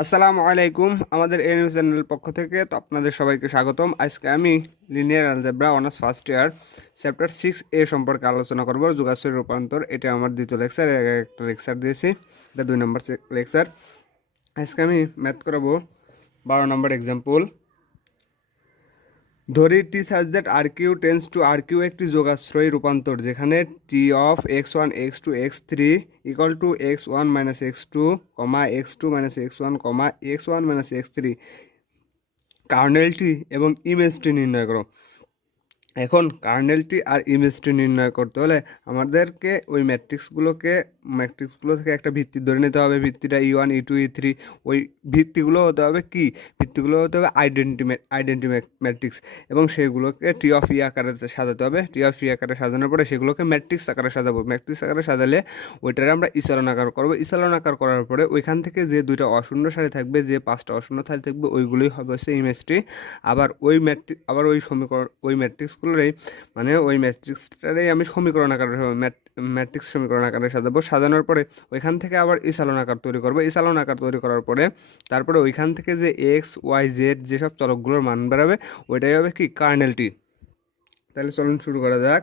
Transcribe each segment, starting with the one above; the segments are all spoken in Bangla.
আসসালামু আলাইকুম। আমাদের এ নিউজ চ্যানেলের পক্ষ থেকে তো আপনাদের সবাইকে স্বাগতম। আজকে আমি linear algebra honours first year chapter 6A সম্পর্কে আলোচনা করব। যোগাশ্রয় রূপান্তর, এটা আমার দ্বিতীয় লেকচার। এর আগে একটা লেকচার দিয়েছি, এটা 2 নম্বর লেকচার। আজকে আমি ম্যাথ করাবো 12 নম্বর এক্সাম্পল। ধরি T such that R cube tends to R cube একটি যোগাশ্রয়ী রূপান্তর, যেখানে T of x1 x2 x3 equal to x1 minus x2 comma x2 minus x1 comma x1 minus x3 কার্নেলটি এবং ইমেজটি নির্ণয় করো। এখন কার্নেলটি আর ইমেজটি নির্ণয় করতে হলে আমাদেরকে ওই ম্যাট্রিক্সগুলো থেকে একটা ভিত্তি ধরে নিতে হবে। ভিত্তিটা E1 E2 E3। ওই ভিত্তিগুলো হতে হবে কি? ভিত্তিগুলো হতে হবে আইডেন্টি ম্যাট্রিক্স, এবং সেগুলোকে টি অফ ই আকারে সাজাতে হবে। টি অফ ই আকারে সাজানোর পরে সেগুলোকে ম্যাট্রিক্স আকারে সাজাবো। ম্যাট্রিক্স আকারে সাজালে ওইটারে আমরা ইসালন আকার করবো। ইসালন আকার করার পরে ওইখান থেকে যে 2টা অশূন্য সারি থাকবে, যে 5টা অশূন্য সারি থাকবে, ওইগুলোই হবে হচ্ছে ইমেজটি। আবার ওই সমীকরণ, ওই ম্যাট্রিক্সগুলোরই মানে ওই ম্যাট্রিক্সটারই আমি সমীকরণ আকারে ম্যাট্রিক্স সমীকরণ আকারে সাজাবো। সাজানোর পরে ওইখান থেকে আবার ইসালন আকার তৈরি করবো। ইসালন আকার তৈরি করার পরে তারপরে ওইখান থেকে যে এক্স ওয়াই জেড যেসব চলকগুলোর মান বেরোবে ওইটাই হবে কি? কার্নেলটি। তাহলে চলুন শুরু করা যাক।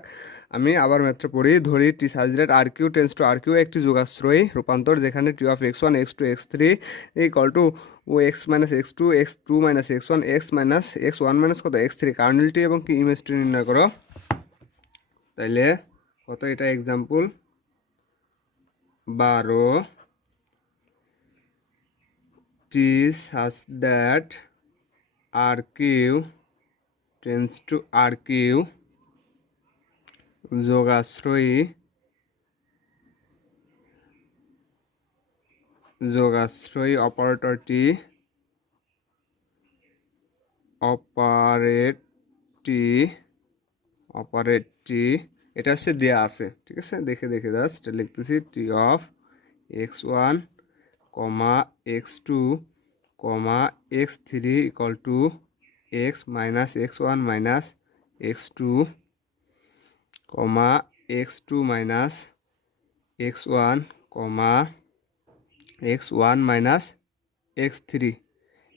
আমি আবার মাত্র পড়ি। ধরি T such that R cube tends to R cube একটি যোগাশ্রয়ী রূপান্তর, যেখানে T of x1 x2 x3 equal to x minus x2 x2 minus x1 x minus x1 minus কত x3 কার্নেলটি এবং কি ইমেজটি নির্ণয় করো। তাইলে কত? এটা example 12। T such that R cube tends to R cube যোগাশ্রয়ী অপারেটরটি এটা হচ্ছে দেয়া আছে, ঠিক আছে? দেখে দেখে জাস্ট লিখতেছি। T of x1 comma x2 comma x3 equal to x minus x1 minus x2 comma x2 minus x1 comma x1 minus x3।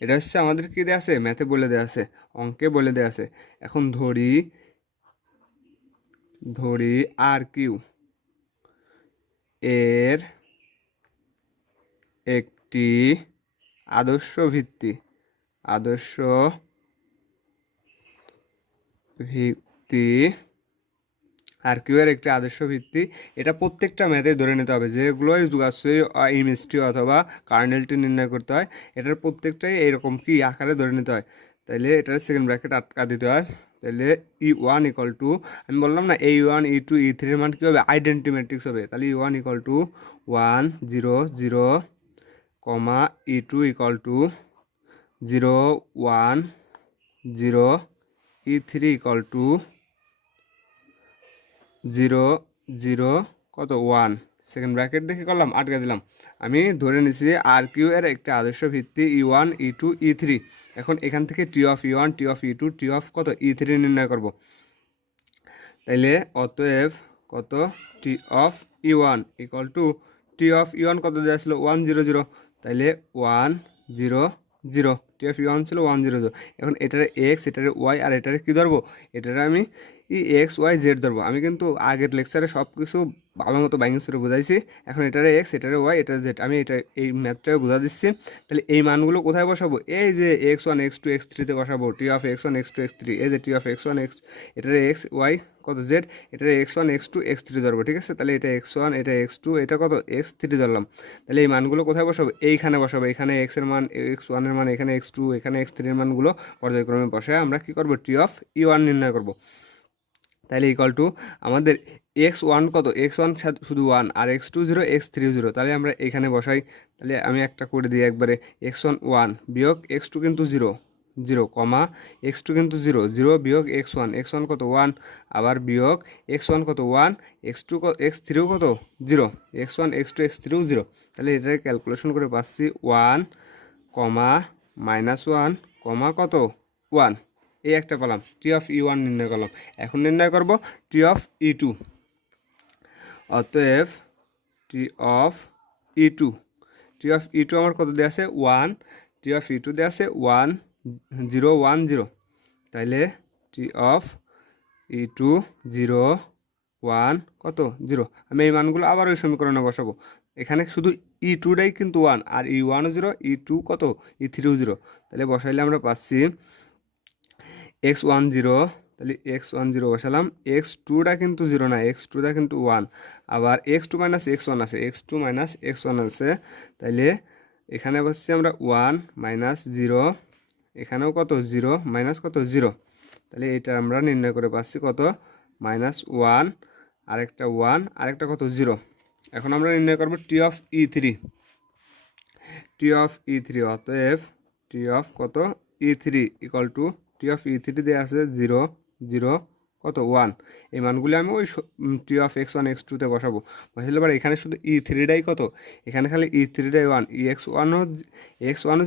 এটা হচ্ছে আমাদের কি দেওয়া আছে? ম্যাথে বলে দেওয়া আছে, অঙ্কে বলে দেওয়া আছে। এখন ধরি আর কিউ এর একটি আদর্শ ভিত্তি আর কিউ এর একটি আদর্শ ভিত্তি। এটা প্রত্যেকটা ম্যাথে ধরে নিতে হবে। যেগুলোই যোগাশ্রয়ী ইমেজটি অথবা কার্নেলটি নির্ণয় করতে হয়, এটার প্রত্যেকটাই এইরকম কি আকারে ধরে নিতে হয়। তাইলে এটার সেকেন্ড ব্র্যাকেট আটকা দিতে হয়। তাহলে E1 ইকুয়াল টু, আমি বললাম না, E1 E2 E3 মান কী হবে? আইডেন্টি ম্যাট্রিক্স হবে। তাহলে E1 equal two 1 0 0 comma E2 equal to 0 1 0 E3 equal to 0 0 কত 1। সেকেন্ড ব্র্যাকেট দেখে করলাম, আটকে দিলাম। আমি ধরে নিছি আর কিউ এর একটা আদর্শ ভিত্তি E1 E2 E3। এখন এখান থেকে T of E1 T of E2 T of কত E3 নির্ণয় করব। তাইলে অতএব কত? T of E1 equal to T of E1 কত দেওয়া ছিল? 1 0 0। তাইলে 1 0 0। টি অফ E1 ছিল 1 0 0। এখন এটারে এক্স, এটারে ওয়াই, আর এটারে কী ধরবো? এটারে আমি এক্স ওয়াই জেড ধরবো। আমি কিন্তু আগের লেকচারে সব কিছু ভালো মতো বাইংসরে বুঝাইছি। এখন এটারে এক্স, এটারে ওয়াই, এটারে জেড, আমি এই ম্যাথটাকে বোঝা দিচ্ছি। তাহলে এই মানগুলো কোথায় বসাবো? এই যে x1 x2 x3তে বসাবো। টি অফ x1 x2 x3, এই যে টি অফ x1 x, এটারে এক্স ওয়াই কত জেড, এটারে x1 x2 x3 ধরবো, ঠিক আছে? তাহলে এটা x1, এটা x2, এটা কত x3 ধরলাম। তাহলে এই মানগুলো কোথায় বসাবো? এইখানে বসাবো। এখানে x এর মান, x1 এর মান, এখানে x2, এখানে x3 এর মানগুলো পর্যায়ক্রমে বসায় আমরা কি করব? টি অফ E1 নির্ণয় করব। তাহলে ইকুয়াল টু আমাদের x1 কত? x1 শুধু 1, আর x2 0, x3 0। তাহলে আমরা এখানে বসাই। তাহলে আমি একটা করে দিই একবারে। x1 1 বিয়োগ x2 কিন্তু 0 0 কমা x2 কিন্তু 0 0 বিয়োগ x1 কত 1, আবার বিয়োগ x1 কত 1, x2 x3 কত 0, x1 x2 x3 0। তাহলে এটাকে ক্যালকুলেশন করে পাচ্ছি 1 কমা -1 কমা কত 1। এই একটা পেলাম। টি অফ E1 নির্ণয় করলাম। এখন নির্ণয় করব টি অফ E2। অতএব T of E2 T of E two আমার কত দেওয়া আছে 1, টি অফ ই টু দেওয়া আছে 1 0 1 0, তাইলে টি অফ ই টু 0 1 কত 0। আমি এই মানগুলো আবার ওই সমীকরণে বসাবো। এখানে শুধু ই টুটাই কিন্তু 1, আর ই ওয়ানও 0, ই টু কত ই থ্রিও 0, তাহলে বসাইলে আমরা পাচ্ছি x1 0, তাহলে x1 0 বসালাম। x2টা কিন্তু 0 না, x2টা কিন্তু 1, আবার x2 মাইনাস x1 আছে, x2 মাইনাস x1 আছে, তাইলে এখানে বসছি আমরা 1 মাইনাস 0, এখানেও কত 0 মাইনাস কত 0, তাহলে এটা আমরা নির্ণয় করে পাচ্ছি কত -1, আরেকটা 1, আরেকটা কত 0। এখন আমরা নির্ণয় করব T of E three, T of E three, অতএব টি অফ কত E three equal to T of E three দেওয়া আছে 0 0 কত 1। এই মানগুলি আমি ওই টি অফ x1 x2তে বসাবো। বসালে পরে এখানে শুধু ই থ্রিটাই কত, এখানে খালি ই থ্রিটাই 1, ই x1ও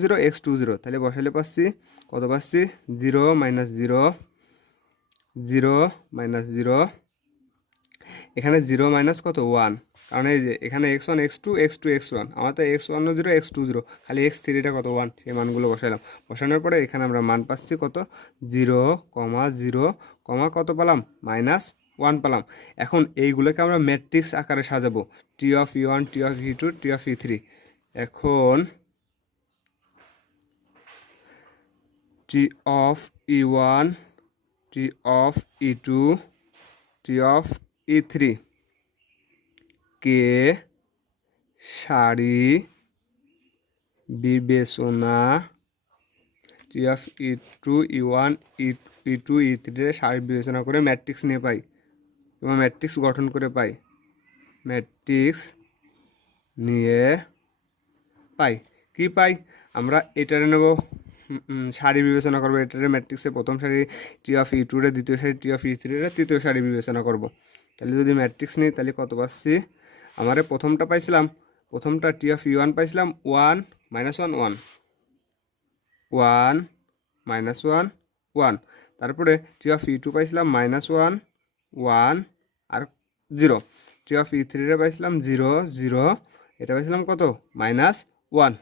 0 x2 0, তাহলে বসালে পাচ্ছি কত পাচ্ছি 0 মাইনাস 0 0 মাইনাস 0, এখানে 0 মাইনাস কত 1, কারণ এই যে এখানে x1 x2 x2 x1, আমার তো x1ও 0 x2 0, খালি x3টা কত 1, সেই মানগুলো বসাইলাম। বসানোর পরে এখানে আমরা মান পাচ্ছি কত 0 0 কত পেলাম -1 পেলাম। এখন এইগুলোকে আমরা ম্যাট্রিক্স আকারে সাজাবো, T of E one, T of E two, T of E three. এখন T of E one, T of E two, T of E three কে সারি বিবেচনা, T of E two E one E two E থ্রির সারি বিবেচনা করে ম্যাট্রিক্স নিয়ে পাই, এবং ম্যাট্রিক্স গঠন করে পাই, ম্যাট্রিক্স নিয়ে পাই। কি পাই আমরা এটারে নেব, সারি বিবেচনা করবো, এটারে ম্যাট্রিক্সে প্রথম সারি টি অফ ই টুরে, দ্বিতীয় সারি টি অফ ই থ্রিরে, তৃতীয় সারি বিবেচনা করব। তাহলে যদি ম্যাট্রিক্স নিই তাহলে কত পাচ্ছি, আমারে প্রথমটা পাইছিলাম, প্রথমটা টি অফ ই ওয়ান পাইছিলাম 1 -1 1 1 -1 1, তারপরে টি অফ ই টু পাইছিলাম -1 1 আর 0, টি অফ ই থ্রিরে পাইছিলাম 0 0, এটা পাইছিলাম কত -1।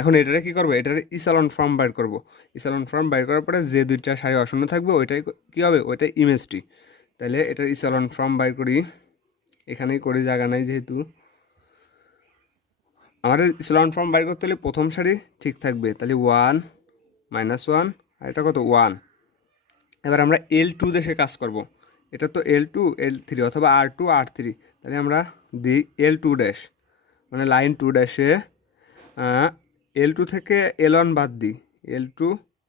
এখন এটারে কি করবো, এটারে ইসালন ফর্ম বাইর করব। ইসালন ফর্ম বাইর করার পরে যে দুইটা সারি অশূন্য থাকবে ওইটাই কি হবে, ওইটাই ইমেজটি। তাহলে এটার ইসালন ফর্ম বাইর করি, এখানেই করি, জায়গা নাই যেহেতু। আমাদের ইসালন ফর্ম বাইর করতে হলে প্রথম সারি ঠিক থাকবে, তাহলে 1 -1 আর এটা কত 1। এবার আমরা L2 দেশে কাজ করব, এটা তো L2 L3 অথবা R2 R3, তাহলে আমরা দিই L2 ড্যাশ, মানে লাইন 2 ড্যাশে L2 থেকে L1 বাদ দিই, L2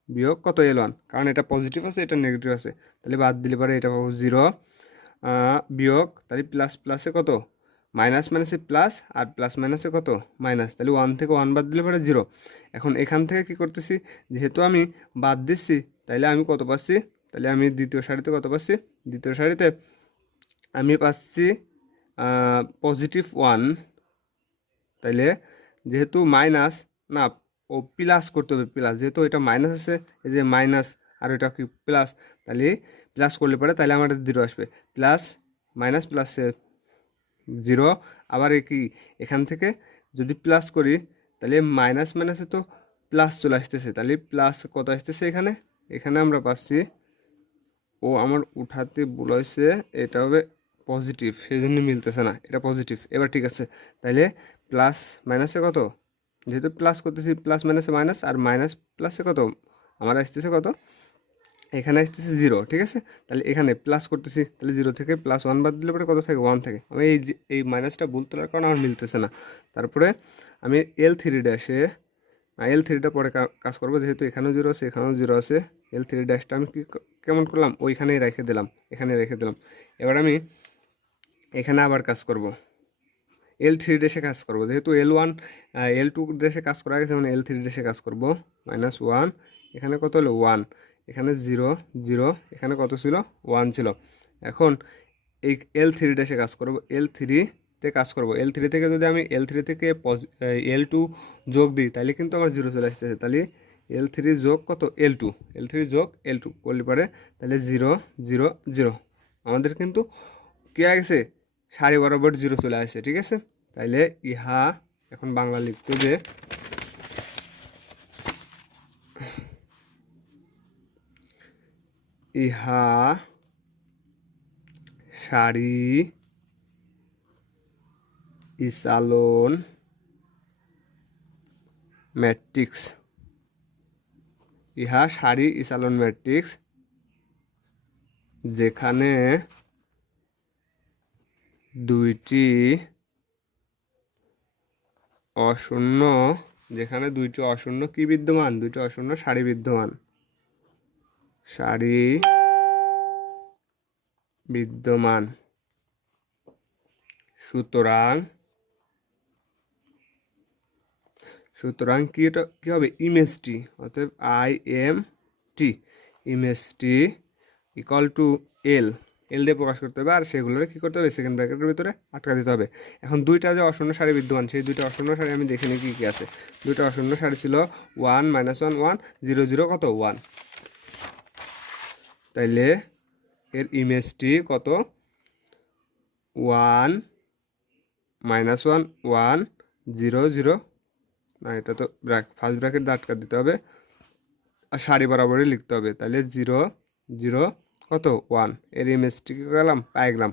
বিয়োগ কত L1, কারণ এটা পজিটিভ আছে এটা নেগেটিভ আছে, তাহলে বাদ দিলে পরে এটা পাবো 0 বিয়োগ, তাহলে প্লাস প্লাসে কত মাইনাস মাইনাসে প্লাস, আর প্লাস মাইনাসে কত মাইনাস, তাহলে 1 থেকে 1 বাদ দিলে পরে 0। এখন এখান থেকে কি করতেছি, যেহেতু আমি বাদ দিচ্ছি তাইলে আমি কত পাচ্ছি, তাহলে আমি দ্বিতীয় সারিতে কত পাচ্ছি, দ্বিতীয় সারিতে আমি পাচ্ছি +1, তাইলে যেহেতু মাইনাস না, ও প্লাস করতে হবে, প্লাস যেহেতু এটা মাইনাস আছে, এই যে মাইনাস আর এটা কি প্লাস, তাহলে প্লাস করলে পরে তাহলে আমাদের 0 আসবে, প্লাস মাইনাস প্লাস 0। আবার কি এখান থেকে যদি প্লাস করি তাহলে মাইনাস মাইনাসে তো প্লাস চলে আসতেছে, তাহলে প্লাস কত আসতেছে এখানে, এখানে আমরা পাচ্ছি, ও আমার উঠাতে বলেছে এটা হবে পজিটিভ, সেই জন্য মিলতেছে না, এটা পজিটিভ। এবার ঠিক আছে, তাইলে প্লাস মাইনাসে কত, যেহেতু প্লাস করতেছি প্লাস মাইনাসে মাইনাস, আর মাইনাস প্লাসে কত আমার আসতেছে কত, এখানে আসতেছে 0, ঠিক আছে। তাহলে এখানে প্লাস করতেছি, তাহলে 0 থেকে +1 বাদ দিলে পরে কত থাকে 1 থাকে, আমি এই মাইনাসটা ভুল তোলার কারণে আমার মিলতেছে না। তারপরে আমি L3 ড্যাশে, L3টা পরে কাজ করবো, যেহেতু এখানেও 0 আছে এখানেও 0 আছে, L3 ড্যাশটা আমি কেমন করলাম, ওইখানেই রেখে দিলাম, এখানে রেখে দিলাম। এবার আমি এখানে আবার কাজ করব, L3 ড্যাশে কাজ করব, যেহেতু L2 ড্যাশে কাজ করা গেছে, মানে L3 ড্যাশে কাজ করব, -1, এখানে কত হলো 1, এখানে 0 0, এখানে কত ছিল 1 ছিল। এখন এই L3 ড্যাশে কাজ করব, L3তে কাজ করব, L3 থেকে যদি আমি L3 থেকে L2 যোগ দিই তাহলে কিন্তু আমার 0 চলে আসতেছে, তাহলে L3 যোগ কত L2 যোগ L2 করলে পারে, তাহলে 0 0 0, আমাদের কিন্তু কী হয়ে গেছে, সারি বরাবর 0 চলে আসে, ঠিক আছে। তাইলে ইহা এখন বাংলা লিখতে হবে ইহা সারি ইসালন ম্যাট্রিক্স। ইহা সারি ইসালন ম্যাট্রিক্স যেখানে দুইটি অশূন্য কি বিদ্যমান, দুইটি অশূন্য সারি বিদ্যমান, সারি বিদ্যমান। সুতরাং কি হবে, ইমেজটি, অতএব IMT ইমেজটি ইকুয়াল টু এল দিয়ে প্রকাশ করতে হবে। আর সেগুলোর কি করতে হবে, সেকেন্ড ব্র্যাকেটের ভিতরে আটকা দিতে হবে। এখন দুইটা যে অশূন্য সারি বিদ্যমান, সেই দুইটা অশূন্য সারি আমি দেখে নিই কী আছে। দুইটা অশূন্য সারি ছিল 1 - 1 1 0 0 কত 1, তাইলে এর ইমেজটি কত 1 - 1 1 0 0, না এটা তো ফার্স্ট ব্র্যাকেট আটকা দিতে হবে আর সারি বরাবরই লিখতে হবে। তাহলে 0 0 কত 1, এর ইমেজটি কী গেলাম পাই গেলাম।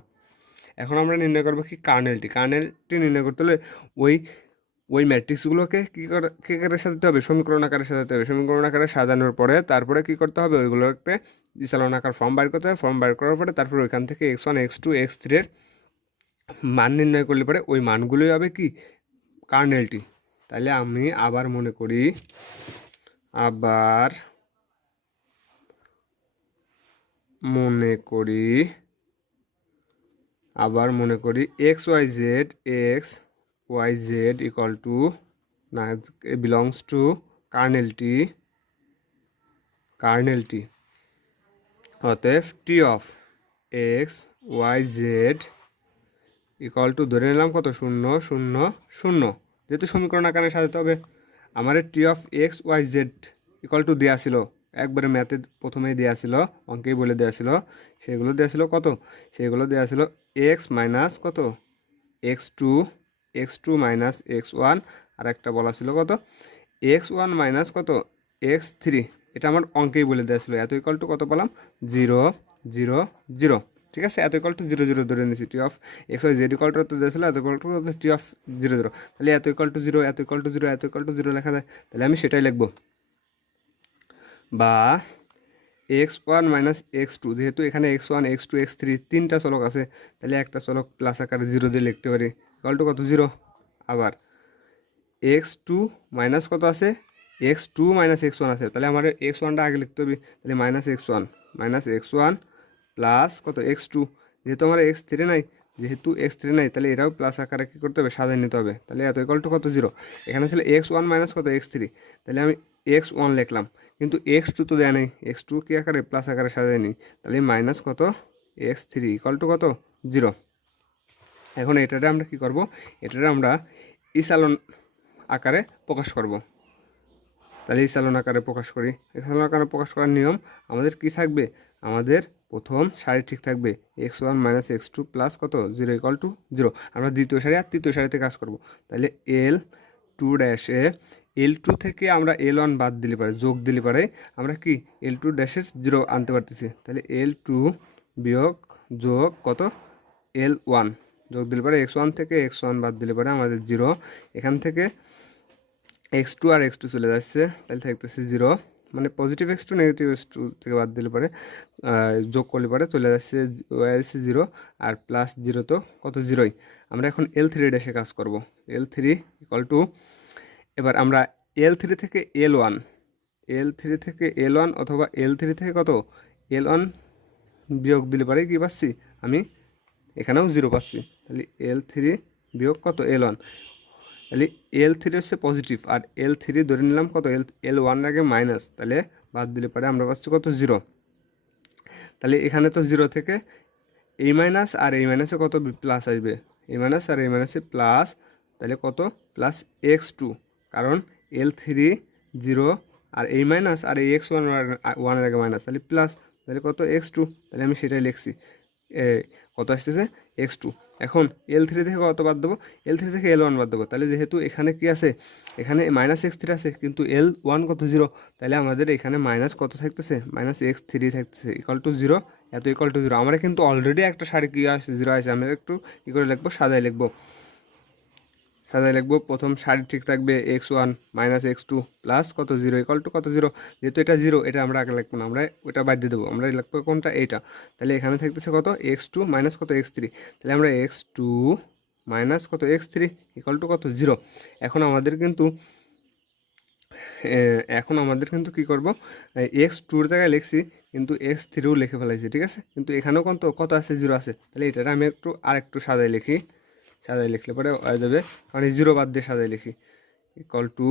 এখন আমরা নির্ণয় করবো কি কার্নেলটি নির্ণয় করতে হলে ওই ম্যাট্রিক্সগুলোকে কী করে সাজাতে হবে, সমীকরণ আকারে সাজাতে হবে। সমীকরণ আকারে সাজানোর পরে তারপরে কী করতে হবে, ওইগুলোকে ইসালন আকার ফর্ম বাইর করতে হবে। ফর্ম বাইর করার পরে তারপরে ওইখান থেকে x1 x2 x3 এর মান নির্ণয় করলে পরে ওই মানগুলোই হবে কি কার্নেলটি। তাহলে আমি আবার মনে করি x y z equal to না বিলংস টু কার্নেলটি। অতএব T of x y z equal to ধরে নিলাম কত 0 0 0, যেহেতু সমীকরণ আকারে সাজাতে হবে। আমার T of x y z equal to দেওয়া ছিল, একবারে ম্যাথে প্রথমেই দেওয়া ছিল, অঙ্কেই বলে দেওয়া ছিল। সেগুলো দেওয়া ছিল কত, সেগুলো দেওয়া ছিল এক্স মাইনাস কত x2 মাইনাস x1, আর একটা বলা ছিল কত x1 মাইনাস কত x3। এটা আমার অঙ্কেই বলে দেওয়া ছিল। এত ইকুয়াল টু কত পেলাম 0 0 0, ঠিক আছে। এত ইকুয়াল টু 0 0 ধরে নিয়েছি। T of x y z equal to তো দিয়েছিল এত ইকুয়াল টু টি অফ 0 0, তাহলে এত ইকুয়াল টু 0 এত ইকুয়াল টু 0 এত ইকুয়াল টু 0 লেখা যায়। তাহলে আমি সেটাই লিখবো, বা x1 মাইনাস x2, যেহেতু এখানে x1 x2 x3 তিনটা চলক আছে, তাহলে একটা চলক প্লাস আকারে 0 দিয়ে লিখতে পারি, ইকুয়াল টু কত 0। আবার x2 মাইনাস কত আছে, x2 মাইনাস x1 আছে, তাহলে আমার x1টা আগে লিখতে হবে। তাহলে মাইনাস x1 প্লাস কত x2, যেহেতু আমার x3 নাই, তাহলে এটাও প্লাস আকারে কী করতে হবে, সাজাই নিতে হবে। তাহলে এত ইকুয়াল টু কত 0। এখানে ছিল x1 মাইনাস কত x3, তাহলে আমি x1 লিখলাম, কিন্তু x2 তো দেয় নাই, x2 কি আকারে প্লাস আকারে সাজাই নিই, তাহলে মাইনাস কত x3 ইকুয়াল টু কত 0। এখন এটাতে আমরা কি করব, এটাতে আমরা ইসালন আকারে প্রকাশ করব। তাহলে ইসালন আকারে প্রকাশ করি। ইসালন আকারে প্রকাশ করার নিয়ম আমাদের কি থাকবে, আমাদের প্রথম সারি ঠিক থাকবে x1 মাইনাস x2 প্লাস কত 0 ইকুয়াল টু 0। আমরা দ্বিতীয় সারি আর তৃতীয় সারিতে কাজ করব। তাহলে L2 ড্যাশে L2 থেকে আমরা L1 বাদ দিলে পারে, যোগ দিলে পারে, আমরা কি L2 ড্যাশের 0 আনতে পারতেছি। তাহলে L2 বিয়োগ যোগ কত L1 যোগ দিলে পারে, x1 থেকে x1 বাদ দিলে পারে আমাদের 0। এখান থেকে x2 আর x2 চলে যাচ্ছে, তাহলে থাকতেছে 0, মানে পজিটিভ x2 নেগেটিভ x2 থেকে বাদ দিলে পারে, যোগ করলে পারে চলে যাচ্ছে 0, আর প্লাস 0 তো কত 0ই। আমরা এখন L3 ড্যাশে কাজ করব। L3 ইকুয়াল টু, এবার আমরা L3 থেকে L1 অথবা L3 থেকে কত L1 বিয়োগ দিলে পারে কি পাচ্ছি, আমি এখানেও 0 পাচ্ছি। তাহলে L3 বিয়োগ কত L1, তাহলে L3 হচ্ছে পজিটিভ, আর L3 ধরে নিলাম কত L1 আগে মাইনাস, তাহলে বাদ দিলে পারে আমরা পাচ্ছি কত 0। তাহলে এখানে তো 0 থেকে এই মাইনাস আর এই মাইনাসে কত প্লাস আসবে, এই মাইনাস আর এই মাইনাসে প্লাস, তাহলে কত প্লাস x2, কারণ L3 0 আর এই মাইনাস আর এই x1 1 এর আগে মাইনাস, তাহলে প্লাস, তাহলে কত x2, তাহলে আমি সেটাই লিখছি। কত আসতেছে x2। এখন L3 থেকে কত বাদ দেবো, L3 থেকে L1 বাদ দেবো। তাহলে যেহেতু এখানে কি আছে, এখানে -x3 আছে কিন্তু L1 কত 0, তাহলে আমাদের এখানে মাইনাস কত থাকতেছে, -x3 থাকতেছে ইকুয়াল টু 0, এত ইকুয়াল টু 0। আমরা কিন্তু অলরেডি একটা সারি কি আছে 0 আছে, আমরা একটু কী করে লিখবো, সাজায় লিখবো। প্রথম সারি ঠিক থাকবে x1 -x2 প্লাস কত 0 ইকুয়াল টু কত 0। যেহেতু এটা 0, এটা আমরা আগে লিখবো না, আমরা ওটা বাদ দিয়ে দেবো, আমরা লিখবো কোনটা, এইটা। তাহলে এখানে থাকতেছে কত x2 মাইনাস কত x3, তাহলে আমরা x2 মাইনাস কত x3 ইকুয়াল টু কত 0। এখন আমাদের কিন্তু কী করবো, x2-র জায়গায় লিখছি কিন্তু x3-ও লিখে ফেলাইছি, ঠিক আছে। কিন্তু এখানেও কত আছে, 0 আছে। তাহলে এটা আমি আরেকটু সাজায় লিখি, সাজায় লিখলে পরে হয়ে যাবে, কারণ এই 0 বাদ দিয়ে সাজায় লিখি, ইকুয়াল টু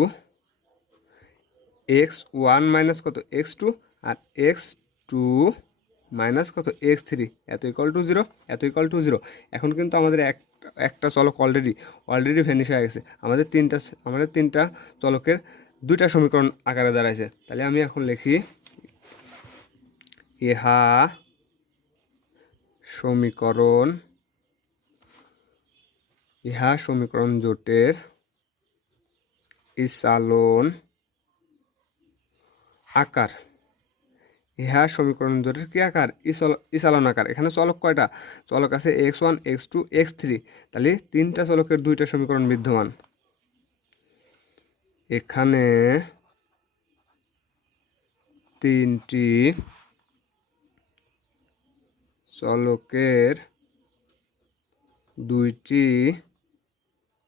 x1 মাইনাস কত x2 আর x2 মাইনাস কত x3 এত ইকুয়াল টু 0, এত ইকুয়াল টু 0। এখন কিন্তু আমাদের একটা চলক অলরেডি ভ্যানিশ হয়ে গেছে। আমাদের তিনটা চলকের দুইটা সমীকরণ আকারে দাঁড়াইছে। তাহলে আমি এখন লিখি ইহা সমীকরণ জোটের ইসালন আকার। ইহা সমীকরণ জোটের কি আকার, ইসালন আকার। এখানে চলক কয়টা, চলক আছে x1 x2 x3, তাহলে তিনটা চলকের দুইটা সমীকরণ বিদ্যমান। এখানে তিনটি চলকের দুইটি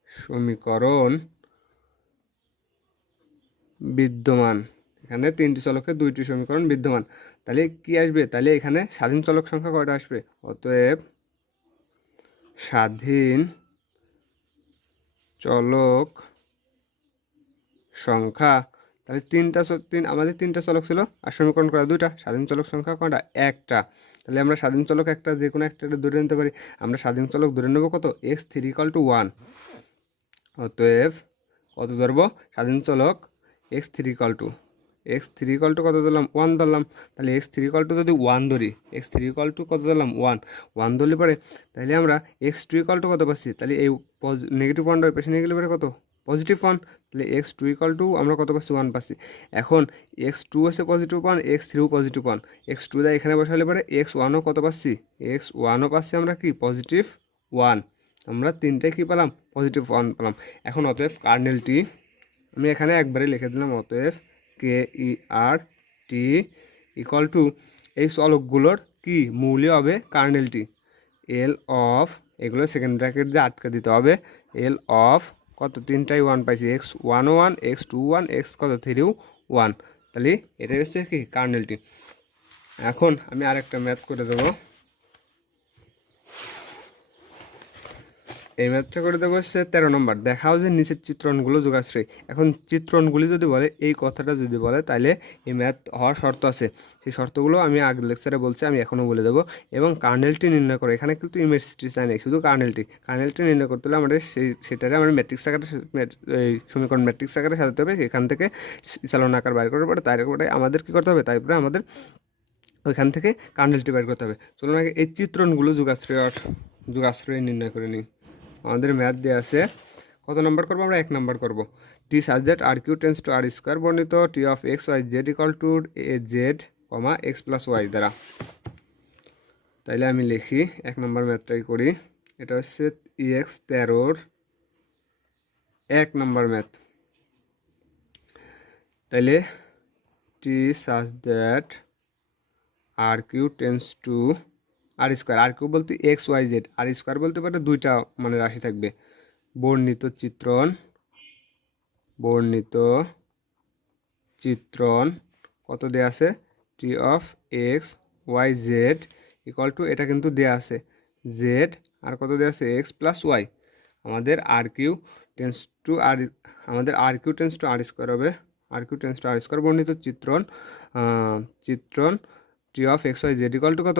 সমীকরণ বিদ্যমান। এখানে তিনটি চলকের দুইটি সমীকরণ বিদ্যমান। তাহলে কি আসবে, তাহলে এখানে স্বাধীন চলক সংখ্যা কয়টা আসবে, অতএব স্বাধীন চলক সংখ্যা, তাহলে আমাদের তিনটা চলক ছিল আর সমীকরণ করা দুইটা, স্বাধীন চলক সংখ্যা কয়টা, একটা। তাহলে আমরা স্বাধীন চলক একটা যে কোনো একটা ধরে নিতে পারি। আমরা স্বাধীন চলক ধরে নেব কত, x3 ইকুয়াল টু 1। অতএব কত ধরবো, স্বাধীন চলক x3 ইকুয়াল টু কত ধরলাম, 1 ধরলাম। তাহলে x3 ইকুয়াল টু যদি 1 ধরি, x3 ইকুয়াল টু কত ধরলাম, 1 ধরলে পরে তাহলে আমরা x2 ইকুয়াল টু কত পাচ্ছি, তাহলে এই নেগেটিভ ওয়ানটা ওই পাশে নিয়ে গেলে পরে কত, পজিটিভ 1। তাহলে x2 ইকুয়াল টু আমরা কত পাচ্ছি, 1 পাচ্ছি। এখন x2 হচ্ছে পজিটিভ 1, x3ও পজিটিভ 1, x2 দা এখানে বসালে পরে x1ও কত পাচ্ছি, x1ও পাচ্ছি আমরা কি, পজিটিভ 1। আমরা তিনটায় কী পেলাম, পজিটিভ 1 পেলাম। এখন অতএব কার্নেলটি আমি এখানে একবারে লিখে দিলাম, অতএব KERT ইকুয়াল টু এই চলকগুলোর কি মৌলই হবে কার্নেলটি, L অফ, এগুলো সেকেন্ড ব্র্যাকেট দিয়ে আটকে দিতে হবে, L অফ কত, তিনটাই 1 পাইছি, x1 1 x2 1 x কত 3 1। তাহলে এটাই হচ্ছে কি কার্নেলটি। এখন আমি আরেকটা ম্যাথ করে দেবো, এই ম্যাথটা করে দেবো হচ্ছে 13 নম্বর। দেখাও যে নিচের চিত্রণগুলো যোগাশ্রয়ী। এখন চিত্রণগুলি যদি বলে, এই কথাটা যদি বলে, তাহলে এই ম্যাথ হওয়ার শর্ত আছে। সেই শর্তগুলো আমি আগের লেকচারে বলছি, আমি এখনও বলে দেবো। এবং কার্নেলটি নির্ণয় করে, এখানে কিন্তু ইমেজটি চাই নেই, শুধু কার্নেলটি নির্ণয় করতে হলে আমাদের সেটারে আমরা ম্যাট্রিক্স আকারে, এই সমীকরণ ম্যাট্রিক্স আকারে সাজাতে হবে। এখান থেকে চালন আকার বাইর করার পরে তারপরে আমাদের কী করতে হবে, তারপরে আমাদের ওইখান থেকে কার্নেলটি বাইর করতে হবে। চলুন আগে এই চিত্রণগুলো যোগাশ্রয় নির্ণয় করে নিই। আমাদের ম্যাথ দেওয়া আছে, কত নাম্বার করবো আমরা, 1 নাম্বার করবো। T such that R cube tends to R square বর্ণিত T of x y z equal to a z comma x plus y দ্বারা। তাইলে আমি লিখি 1 নাম্বার ম্যাথটাই করি। এটা হচ্ছে EX 13-র 1 নাম্বার ম্যাথ। তাইলে T such that R cube tends to R square, R cube বলতে x y z, R square বলতে পারে দুইটা মানে রাশি থাকবে। বর্ণিত চিত্রণ কত দেয়া আছে, T of x y z equal to, এটা কিন্তু দেয়া আছে জেড আর কত দেয়া আছে, এক্স প্লাস ওয়াই। আমাদের R cube tends to R square হবে, R cube tends to R square বর্ণিত চিত্রণ T of x y z equal to কত,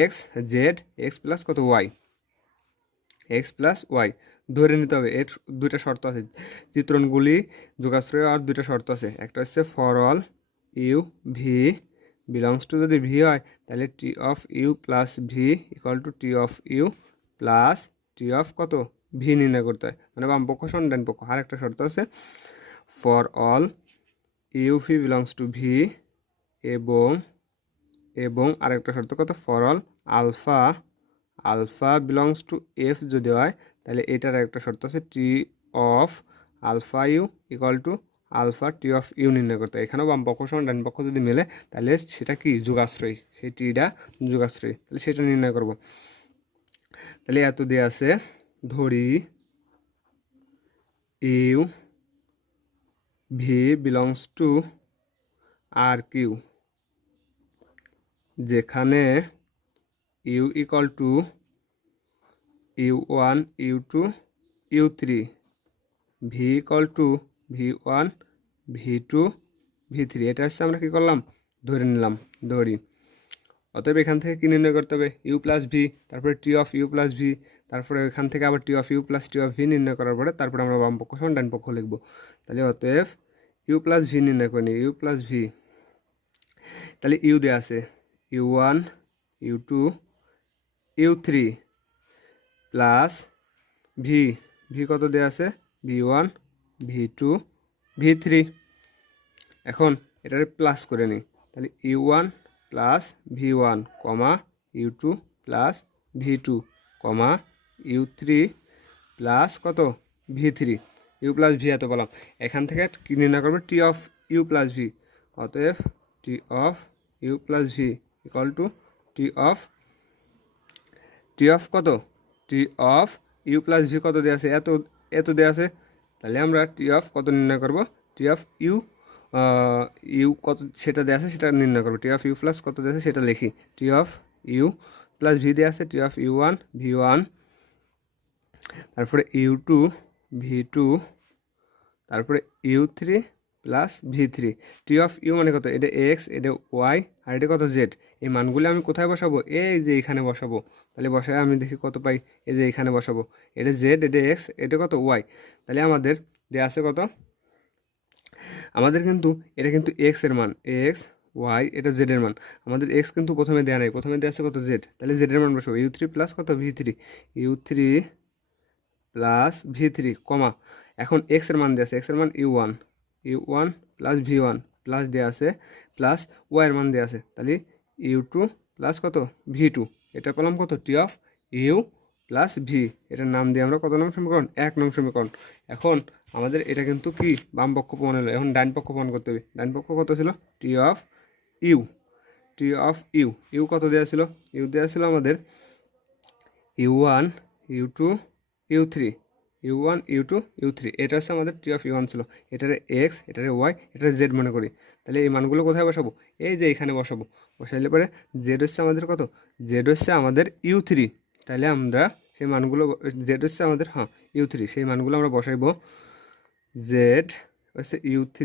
এক্স জেড এক্স প্লাস কত ওয়াই, এক্স প্লাস ওয়াই ধরে নিতে হবে। এর দুইটা শর্ত আছে, চিত্রণগুলি যোগাশ্রয় আর দুইটা শর্ত আছে। একটা হচ্ছে for all u v belongs to, যদি ভি হয় তাহলে T of u plus v equal to T of u plus T of কত ভি নির্ণয় করতে হয়, মানে বাম পক্ষ সমান ডান পক্ষ। আর একটা শর্ত আছে, for all u v belongs to v, এবং এবং আরেকটা শর্ত কত, for all alpha belongs to F যদি হয়, তাহলে এটার একটা শর্ত আছে, T of alpha u equal to alpha T of u নির্ণয় করতে হয়। এখানেও বাম পক্ষ সমান ডান পক্ষ যদি মেলে তাহলে সেটা কি যুগাশ্রয়ী, সেই টিটা যুগাশ্রয়ী, তাহলে সেটা নির্ণয় করব। তাহলে এত দিয়ে আছে, ধরি u v belongs to R cube, যেখানে u equal to u1 u2 u3, v equal to v1 v2 v3। এটা হচ্ছে আমরা কী করলাম, ধরে নিলাম, ধরি। অতএব এখান থেকে কী নির্ণয় করতে হবে, ইউ প্লাস ভি, তারপরে T of u plus v, তারপরে এখান থেকে আবার T of u plus T of v নির্ণয় করার পরে তারপরে আমরা বাম পক্ষ সমান ডান পক্ষ লিখব। তাহলে অতএব ইউ প্লাস ভি নির্ণয় করে নিই, ইউ প্লাস ভি, তাহলে ইউ দেওয়া আছে u1 u2 u3 plus V, V কত দেওয়া আছে, v1 v2 v3। এখন এটারে প্লাস করে নিই, তাহলে u1 প্লাস v1 কমা u2 প্লাস v2 কমা u3 প্লাস কত v3, ইউ প্লাস ভি এত বললাম। এখান থেকে কী নির্ণয় করবে, T of u plus v. অতএব T of u plus v equal to T of কত, T of u plus v কত দেওয়া আছে, এত দেওয়া আছে। তাহলে আমরা টি অফ কত নির্ণয় করব, টি অফ ইউ ইউ কত সেটা দেওয়া আছে সেটা নির্ণয় করবো। টি অফ ইউ প্লাস কত দেওয়া আছে সেটা লিখি, টি অফ ইউ প্লাস ভি দেওয়া আছে টি অফ u1 v1, তারপরে u2 v2, তারপরে u3 plus v3। T of you মানে কত, এটা এক্স, এটা ওয়াই, আর এটা কত জেড। এই মানগুলো আমি কোথায় বসাবো, এই যে এখানে বসাবো। তাহলে বসায় আমি দেখি কত পাই, এই যে এখানে বসাবো, এটা জেড, এটা এক্স, এটা কত ওয়াই। তাহলে আমাদের দেওয়া আছে কত, আমাদের কিন্তু এটা কিন্তু এক্স এর মান, এক্স ওয়াই, এটা জেড এর মান। আমাদের এক্স কিন্তু প্রথমে দেওয়া নেই, প্রথমে দেওয়া আছে কত জেড, তাহলে জেড এর মান বসাবো, u3 প্লাস কত v3, u3 প্লাস v3 কমা, এখন এক্স এর মান দেওয়া আছে, এক্স এর মান u1 প্লাস v1 প্লাস দেওয়া আছে প্লাস ওয়াই এর মান দেওয়া আছে, তাহলে u2 প্লাস কত v2। এটা পেলাম কত, T of u plus V. এটার নাম দিয়ে আমরা কত নং সমীকরণ, 1 নং সমীকরণ। এখন আমাদের এটা কিন্তু কি বাম পক্ষ প্রমাণ হলো, এখন ডান পক্ষ প্রমাণ করতে হবে। ডান পক্ষ কত ছিল, টি অফ ইউ, ইউ কত দেওয়া ছিল, ইউ দেওয়া ছিল আমাদের u1 u2 u3, u1 u2 u3। এটা হচ্ছে আমাদের টি অফ u1 ছিল, এটারে এক্স, এটারে ওয়াই, এটারে জেড মনে করি। তাহলে এই মানগুলো কোথায় বসাবো, এই যে এখানে বসাবো। বসাইলে পরে জেড হচ্ছে আমাদের কত, জেড হচ্ছে আমাদের u3। তাহলে আমরা সেই মানগুলো, জেড হচ্ছে আমাদের u3, সেই মানগুলো আমরা বসাইবো। জেড হচ্ছে u3,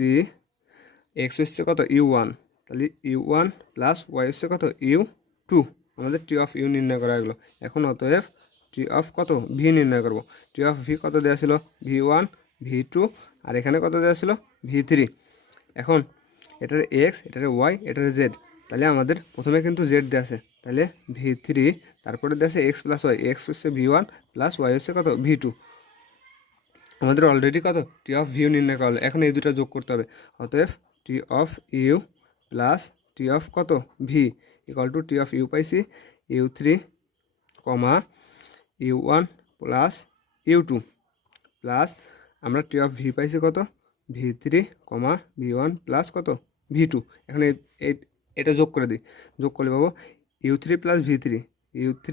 এক্স হচ্ছে কত u1, তাহলে u1 প্লাস ওয়াই হচ্ছে কত u2। আমাদের টি অফ ইউ নির্ণয় করা গেলো। এখন অতএব টি অফ কত ভি নির্ণয় করব। টি অফ ভি কত দেওয়া ছিল, v1 v2, আর এখানে কত দেওয়া ছিল v3। এখন এটার এক্স, এটার ওয়াই, এটার জেড। তাহলে আমাদের প্রথমে কিন্তু জেড দেওয়া আছে, তাহলে v3, তারপরে দেওয়া আছে এক্স প্লাস ওয়াই, এক্স হচ্ছে v1 প্লাস ওয়াই হচ্ছে কত v2। আমাদের অলরেডি কত টি অফ ভিউ নির্ণয় করা হলো, এখন এই দুটো যোগ করতে হবে। অতএব T of u plus T of কত v equal to T of u পাইছি u3 কমা u1 প্লাস u2 প্লাস আমরা টি অফ ভি পাইছি কত v3 কমা v1 প্লাস কত v2। এখন এটা যোগ করে দিই, যোগ করলে পাবো u3 plus u3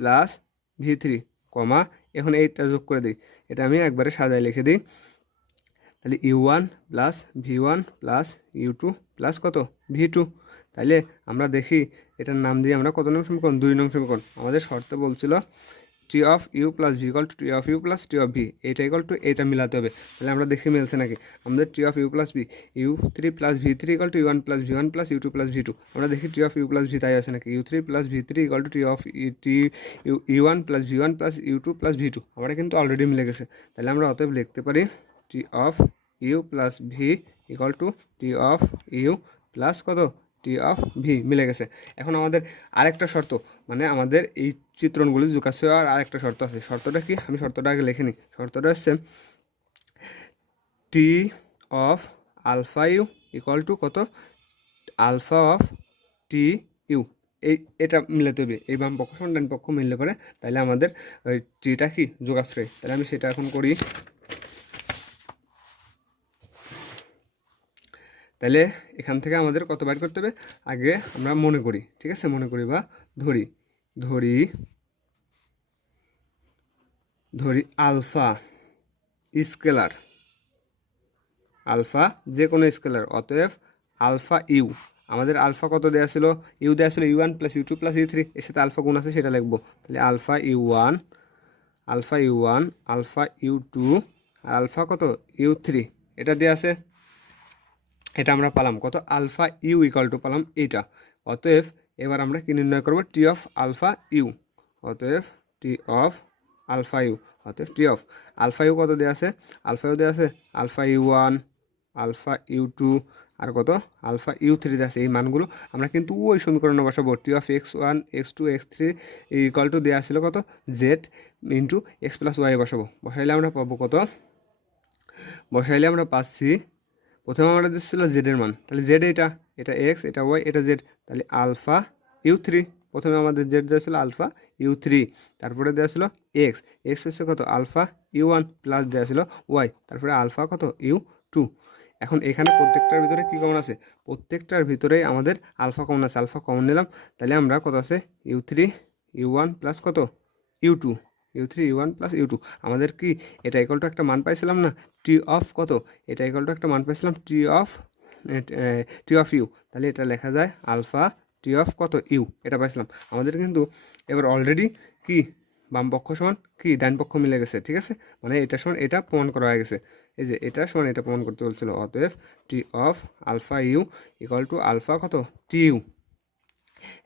plus v3 কমা, এখন এইটা যোগ করে দিই, এটা আমি একবারে সাজায় লিখে দিই। তাহলে u1 plus v1 plus u2 plus কত v2। তাইলে আমরা দেখি এটার নাম দিয়ে আমরা কত নং সমীকরণ, 2 নং সমীকরণ। আমাদের শর্তে বলছিল T of u plus v equal to T of u plus T of v, এইটা ইকুয়াল টু এইটা মিলাতে হবে। তাহলে আমরা দেখি মিলছে নাকি। আমাদের T of u plus v, u3 plus v3 equal to u1 plus v1 plus u2 plus v2। আমরা দেখি T of u plus v তাই আছে নাকি, u3 plus v3 equal to T of u1 plus v1 plus u2 plus v2। আমরা কিন্তু অলরেডি মিলে গেছে। তাহলে আমরা অতএব লিখতে পারি T of u plus v equal to T of u plus কত টি অফ ভি মিলে গেছে। এখন আমাদের আরেকটা শর্ত, মানে আমাদের এই চিত্রণগুলি যুগাশ্রয় হওয়ার আরেকটা শর্ত আছে। শর্তটা কি, আমি শর্তটা আগে লিখে নিই। শর্তটা হচ্ছে T of alpha u equal to কত, আলফা অফ টি ইউ। এটা মিলাতে হবে, এই বাম পক্ষ সমান ডান পক্ষ মিললে পরে তাহলে আমাদের ওই টিটা কি যোগাশ্রয়। তাহলে আমি সেটা এখন করি। তাহলে এখান থেকে আমাদের কত বাইর করতে হবে, আগে আমরা মনে করি, ঠিক আছে, মনে করি বা ধরি ধরি ধরি আলফা স্কেলার, আলফা যে কোনো স্কেলার, অতএব আলফা ইউ। আমাদের আলফা কত দেওয়া ছিল, ইউ দেওয়া ছিল U1 plus U2 plus U3, এর সাথে আলফা গুণ আছে সেটা লিখবো। তাহলে alpha U1, alpha U1, alpha U2 আর আলফা কত U3, এটা দেওয়া আছে। এটা আমরা পালাম কত, আলফা ইউ ইকুয়াল টু পালাম এইটা। অতএব এবার আমরা কি নির্ণয় করবো, টি অফ আলফা ইউ। অতএব টি অফ আলফা ইউ, অতএব টি অফ আলফা ইউ কত দেওয়া আছে, আলফা ইউ দেওয়া আছে আলফা U1, আলফা U2 আর কত আলফা U3 দেওয়া আছে। এই মানগুলো আমরা কিন্তু ওই সমীকরণে বসাবো। টি of x1, x2, x3 equal to দেওয়া ছিল কত, Z into X plus Y বসাবো। বসাইলে আমরা পাবো কত, বসাইলে আমরা পাচ্ছি, প্রথমে আমরা দিচ্ছিল জেডের মান, তাহলে জেড এটা, এটা এক্স, এটা ওয়াই, এটা জেড, তাহলে আলফা U3। প্রথমে আমাদের জেড দেওয়া ছিল আলফা U3, তারপরে দেওয়া ছিল এক্স, এক্স হচ্ছে কত আলফা U1 প্লাস দেওয়া ছিল ওয়াই, তারপরে আলফা কত U2। এখন এখানে প্রত্যেকটার ভিতরে কী কমন আছে, প্রত্যেকটার ভিতরেই আমাদের আলফা কমন আছে, আলফা কমন নিলাম। তাহলে আমরা কত আছে U3 U1 প্লাস কত U2, U3 U1 plus U2। আমাদের কি এটা ইকুয়াল টু একটা মান পাইছিলাম না, টি অফ কত, এটা ইকুয়াল টু একটা মান পাইছিলাম টি অফ ইউ। তাহলে এটা লেখা যায় আলফা টি অফ কত ইউ, এটা পাইছিলাম। আমাদের কিন্তু এবার অলরেডি কি বাম পক্ষ সমান কি ডান পক্ষ মিলে গেছে, ঠিক আছে, মানে এটা সমান এটা প্রমাণ করা হয়ে গেছে। এই যে এটা সমান এটা প্রমাণ করতে বলছিল। অতএব T of alpha u equal to alpha কত টি ইউ।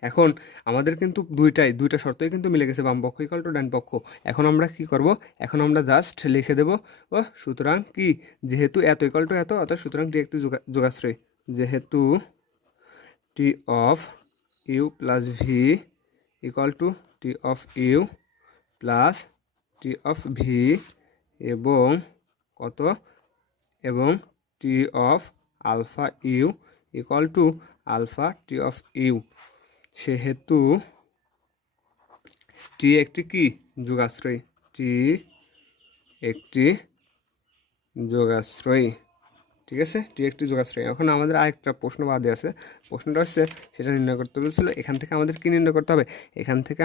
এখন আমাদের কিন্তু দুইটা শর্তই কিন্তু মিলে গেছে, বাম পক্ষ ইকুয়াল টু ডান পক্ষ। এখন আমরা কি করব, এখন আমরা জাস্ট লিখে দেব ও সুতরাং কি, যেহেতু এত ইকুয়াল টু এত, অর্থাৎ সুতরাং টি একটি যোগাশ্রয়, যেহেতু T of u plus v equal to T of u plus T of v এবং কত, এবং T of alpha u equal to alpha T of u. সেহেতু টি একটি কি যোগাশ্রয়, টি একটি যোগাশ্রয়, ঠিক আছে, টি একটি যোগাশ্রয়। এখন আমাদের আরেকটা প্রশ্ন বাদে আছে, প্রশ্নটা হচ্ছে সেটা নির্ণয় করতে বলেছিল। এখান থেকে আমাদের কি নির্ণয় করতে হবে, এখান থেকে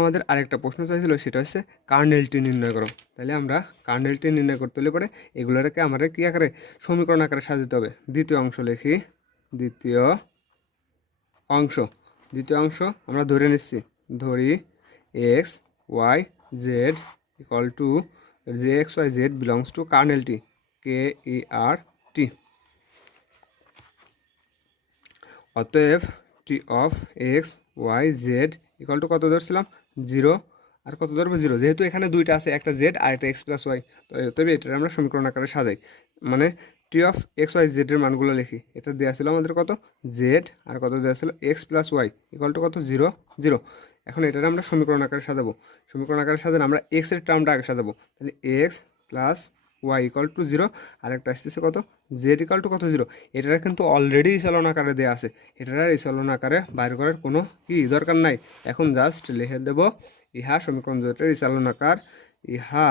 আমাদের আরেকটা প্রশ্ন চাইছিল, সেটা হচ্ছে কার্নেলটি নির্ণয় করো। তাহলে আমরা কার্নেলটি নির্ণয় করতে হলে পরে এগুলোকে আমাদের কী আকারে, সমীকরণ আকারে সাজাতে হবে। দ্বিতীয় অংশ লিখি, দ্বিতীয় অংশ আমরা ধরে নিচ্ছি, ধরি x y z equal to যে x y z belongs to kernel T, KERT। অতএব T of x y z equal to কত ধরছিলাম 0, আর কত ধরবো 0, যেহেতু এখানে দুইটা আছে, একটা জেড আর একটা এক্স প্লাস ওয়াই, তবে এটা আমরা সমীকরণ আকারে সাজাই। মানে টি অফ এক্স ওয়াই জেডের মানগুলো লিখি। এটা দেওয়া ছিল আমাদের কত জেড, আর কত দেওয়া ছিল X plus Y equal to কত 0 0। এখন এটার আমরা সমীকরণ আকারে সাজাবো। সমীকরণ আকারে সাজালে আমরা এক্সের টার্মটা আগে সাজাবো। তাহলে X plus Y equal to 0, আর একটা আসতেছে কত জেড ইকুয়াল টু কত 0। এটার কিন্তু অলরেডি ইসালন আকারে দেওয়া আছে, এটার ইসালন আকারে বাইর করার কোনো কি দরকার নাই। এখন জাস্ট লিখে দেব ইহা সমীকরণ জোটের ইসালন আকার, ইহা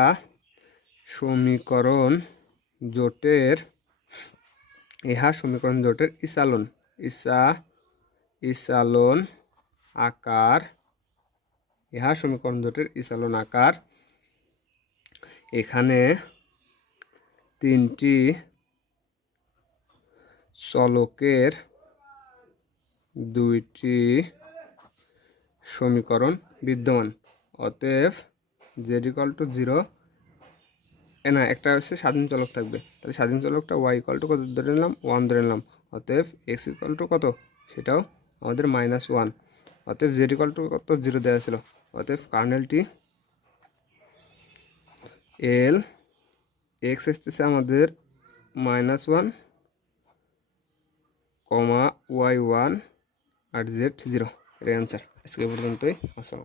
সমীকরণ জোটের ইসালন আকার, ইহা সমীকরণ জোটের ইসালন আকার। এখানে তিনটি চলকের দুইটি সমীকরণ বিদ্যমান। অতএব জেড ইকুয়াল টু 0, না একটা হচ্ছে স্বাধীন চলক থাকবে, তাহলে স্বাধীন চলকটা ওয়াই ইকুয়াল টু কত ধরে নিলাম 1 ধরে নিলাম। অতএব এক্স ইকুয়াল টু কত, সেটাও আমাদের -1। অতএব জেড ইকুয়াল টু কত 0 দেওয়া ছিল। অতএব কার্নেলটি এল এক্স আসতেছে আমাদের -1, কমা y1 আর z 0 এর অ্যান্সার। আজকে পর্যন্তই। আসসালাম।